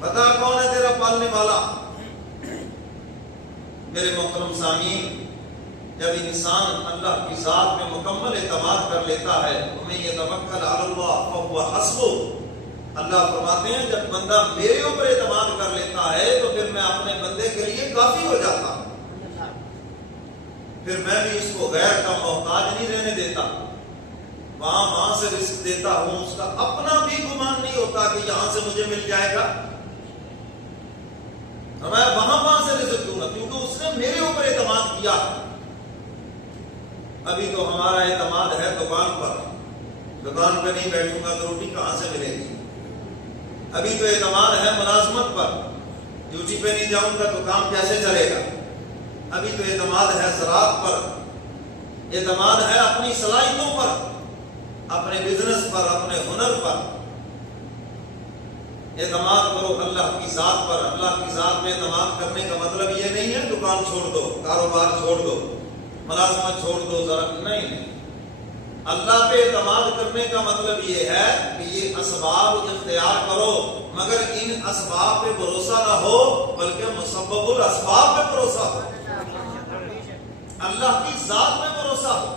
بتا کون ہے تیرا پالنے والا؟ میرے محترم سامعین، جب انسان اللہ کی ذات میں مکمل اعتماد کر لیتا ہے، وَمَن يَتَوَكَّلْ عَلَى اللَّهِ فَهُوَ حَسْبُهُ، اللہ فرماتے ہیں جب بندہ میرے اوپر اعتماد کر لیتا ہے تو پھر میں اپنے بندے کے لیے کافی ہو جاتا ہوں، پھر میں بھی اس کو غیر کا محتاج نہیں رہنے دیتا، وہاں سے رزق دیتا ہوں، اس کا اپنا بھی گمان نہیں ہوتا کہ یہاں سے مجھے مل جائے گا، میں وہاں سے رزق دوں گا، کیونکہ اس نے میرے اوپر اعتماد کیا ہے۔ ابھی تو ہمارا اعتماد ہے دکان پر، دکان پہ نہیں بیٹھوں گا تو روٹی کہاں سے ملے گی؟ ابھی تو اعتماد ہے ملازمت پر، ڈیوٹی پہ نہیں جاؤں گا تو کام کیسے چلے گا؟ ابھی تو اعتماد ہے زراعت پر، اعتماد ہے اپنی صلاحیتوں پر، اپنے بزنس پر، اپنے ہنر پر۔ اعتماد کرو اللہ کی ذات پر۔ اللہ کی ذات میں اعتماد کرنے کا مطلب یہ نہیں ہے دکان چھوڑ دو، کاروبار چھوڑ دو، ملازمت چھوڑ دو، ذرا نہیں۔ اللہ پہ اعتماد کرنے کا مطلب یہ ہے کہ یہ اسباب اختیار کرو، مگر ان اسباب پہ بھروسہ نہ ہو بلکہ مسبب الاسباب پہ بھروسہ ہو، اللہ کی ذات میں بھروسہ ہو۔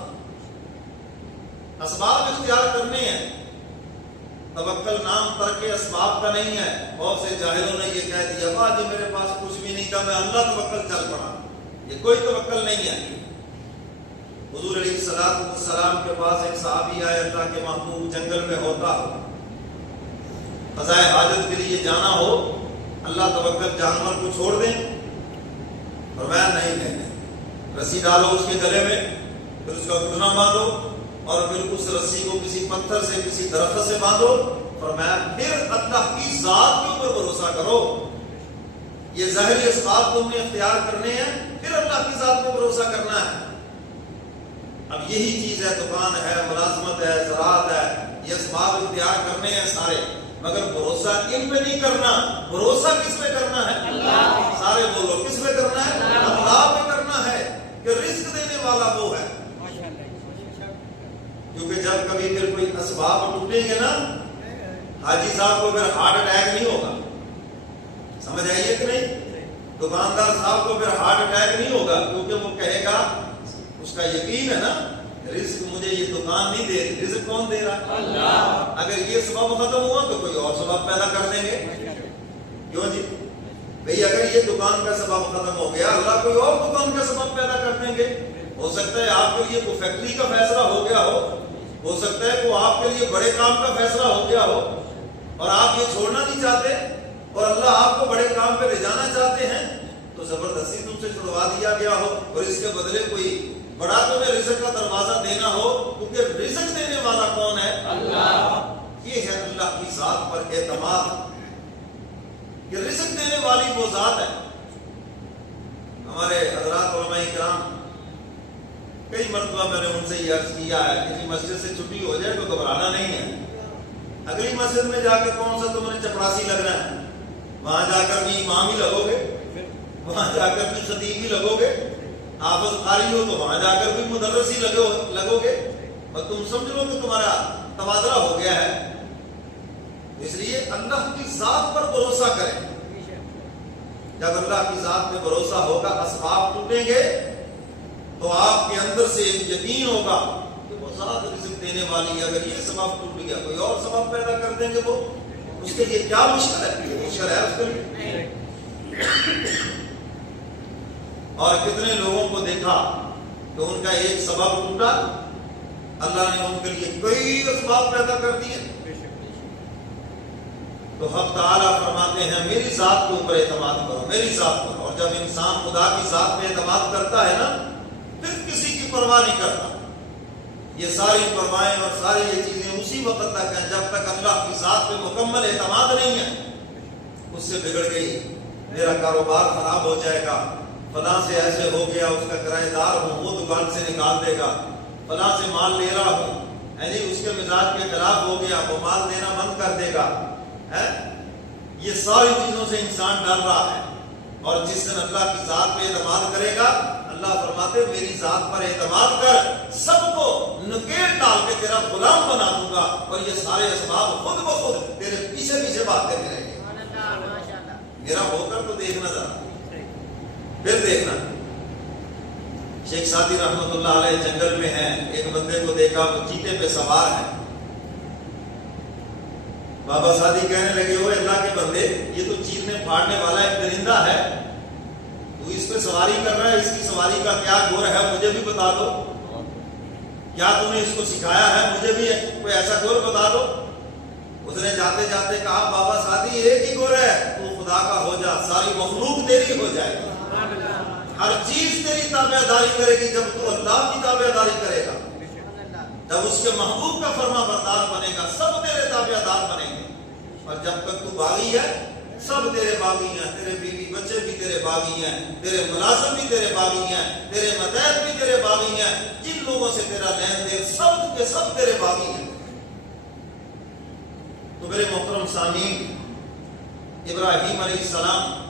اسباب اختیار کرنے ہیں، توکل نام ترک اسباب کا نہیں ہے۔ بہت سے جاہلوں نے یہ کہہ دیا جی میرے پاس کچھ بھی نہیں تھا میں اللہ توکل چل پڑا، یہ کوئی توکل نہیں ہے۔ حضور علیہ السلام کے پاس ایک صحابی آئے، اللہ کے محبوب جنگل میں ہوتا ہو، قضائے حاجت کے لیے جانا ہو، اللہ توکل جانور کو چھوڑ دیں؟ فرمایا نہیں کہتے، رسی ڈالو اس کے گلے میں، پھر اس کا گھٹنا باندھو اور پھر اس رسی کو کسی پتھر سے کسی درخت سے باندھو۔ فرمایا پھر اللہ کی ذات کے اوپر بھروسہ کرو۔ یہ ظاہری اسباب تم نے اختیار کرنے ہیں، پھر اللہ کی ذات پہ بھروسہ کرنا ہے۔ اب یہی چیز ہے، دکان ہے، ملازمت ہے، زراعت ہے، یہ اسباب اختیار کرنے ہیں سارے، مگر بھروسہ ان پہ نہیں کرنا۔ بھروسہ کس پہ کرنا ہے؟ اللہ۔ سارے بولو کس پہ کرنا ہے؟ اللہ پہ کرنا ہے کہ رزق دینے والا وہ ہے۔ کیونکہ جب کبھی پھر کوئی اسباب ٹوٹیں گے نا، حاجی صاحب کو پھر ہارٹ اٹیک نہیں ہوگا، سمجھ آئیے کہ نہیں؟ دکاندار صاحب کو پھر ہارٹ اٹیک نہیں ہوگا، کیونکہ وہ کہے گا، اس کا یقین ہے نا، رزق مجھے یہ دکان نہیں دے رہی، رزق کون دے رہا ہے؟ اللہ۔ اگر یہ سبب ختم ہوا تو کوئی اور سبب پیدا کر دیں گے، کیوں جی بھئی؟ اگر یہ دکان کا سبب ختم ہو گیا، اللہ کوئی اور دکان کا سبب پیدا کر دیں گے۔ ہو سکتا ہے آپ کے لیے کوئی فیکٹری کا فیصلہ ہو گیا ہو سکتا ہے کوئی آپ کے لیے بڑے کام کا فیصلہ ہو گیا ہو اور آپ یہ چھوڑنا نہیں چاہتے اور اللہ آپ کو بڑے کام پہ لے جانا چاہتے ہیں، تو زبردستی تم سے چھڑوا دیا گیا ہو اور اس کے بدلے کوئی بڑا تمہیں رزق کا دروازہ دینا ہو، کیونکہ رزق دینے والا کون ہے؟ اللہ۔ یہ ہے اللہ کی ذات پر اعتماد، کہ رزق دینے والی وہ ذات ہے۔ ہمارے حضرات علماء کرام، کئی مرتبہ میں نے ان سے یہ عرض کیا ہے، کسی مسجد سے چھٹی ہو جائے تو گھبرانا نہیں ہے، اگلی مسجد میں جا کے کون سا تم نے چپراسی لگنا ہے، وہاں جا کر بھی امام ہی لگو گے، وہاں جا کر بھی خطیب ہی لگو گے، حافظ قاری ہو تو وہاں جا کر بھی مدرس ہی لگو گے، اور تم سمجھ لو کہ تمہارا تبادلہ ہو گیا ہے۔ اس لیے اللہ کی ذات پر بھروسہ کریں۔ جب اللہ کی ذات پہ بھروسہ ہوگا، اسباب ٹوٹیں گے تو آپ کے اندر سے ایک یقین ہوگا کہ وہ ذات رزق دینے والی ہے۔ اگر یہ سبب ٹوٹ گیا کوئی اور سبب پیدا کر دیں گے، وہ اس کے لیے کیا مشکل ہے؟ مشکل ہے اس کے لیے۔ اور کتنے لوگوں کو دیکھا کہ ان کا ایک سبب ٹوٹا، اللہ نے ان کے لیے کئی اسباب پیدا کر دیے۔ تو حق تعالیٰ فرماتے ہیں میری ذات کے اوپر اعتماد کرو، میری ذات پر۔ اور جب انسان خدا کی ذات پہ اعتماد کرتا ہے نا، پھر کسی کی پرواہ نہیں کرتا۔ یہ ساری پرواہیں اور ساری یہ چیزیں اسی وقت تک ہیں جب تک اللہ کی ذات پہ مکمل اعتماد نہیں ہے۔ اس سے بگڑ گئی، میرا کاروبار خراب ہو جائے گا، فلاں سے ایسے ہو گیا، اس کا کرایہ دار ہوں وہ دکان سے نکال دے گا، فلاں سے مال لے رہا ہوں اس کے مزاج کے خلاف ہو گیا، وہ مال دینا بند کر دے گا۔ یہ ساری چیزوں سے انسان ڈر رہا ہے۔ اور جس دن اللہ کی ذات پہ اعتماد کرے گا، اللہ فرماتے میری ذات پر اعتماد کر، سب کو نکیل ڈال کے تیرا غلام بنا دوں گا، اور یہ سارے اسباب خود بخود تیرے پیچھے پیچھے بھاگتے پھریں گے۔ میرا ہو کر تو دیکھنا ذرا، پھر دیکھنا۔ شیخ سعدی رحمۃ اللہ علیہ جنگل میں ہے، ایک بندے کو دیکھا وہ چیتے پہ سوار ہے۔ بابا سعدی کہنے لگے وہ اللہ کے بندے، یہ تو چیرنے پھاڑنے والا ایک درندہ ہے، تو اس پہ سواری کر رہا ہے، اس کی سواری کا کیا گور ہے مجھے بھی بتا دو، کیا تم نے اس کو سکھایا ہے، مجھے بھی کوئی ایسا گور بتا دو۔ اس نے جاتے جاتے کہا بابا سعدی ایک ہی گور ہے، تو خدا کا ہو جا، ساری مخلوق تیری ہو جائے گی، ہر چیز تیری تابع داری کرے گی جب تو اللہ کی تابع داری کرے گا، جب اس کے محبوب کا فرما بردار بنے گا سب تیرے تابع دار بنیں گے، اور جب تک تو باغی ہے سب تیرے باغی ہیں، تیرے بیوی بچے بھی تیرے باغی ہیں، تیرے ملازم بھی تیرے باغی ہیں، تیرے متحد بھی تیرے باغی ہیں، جن لوگوں سے تیرا لین دین سب کے سب تیرے باغی ہیں۔ تو میرے محترم سامعین، ابراہیم علیہ السلام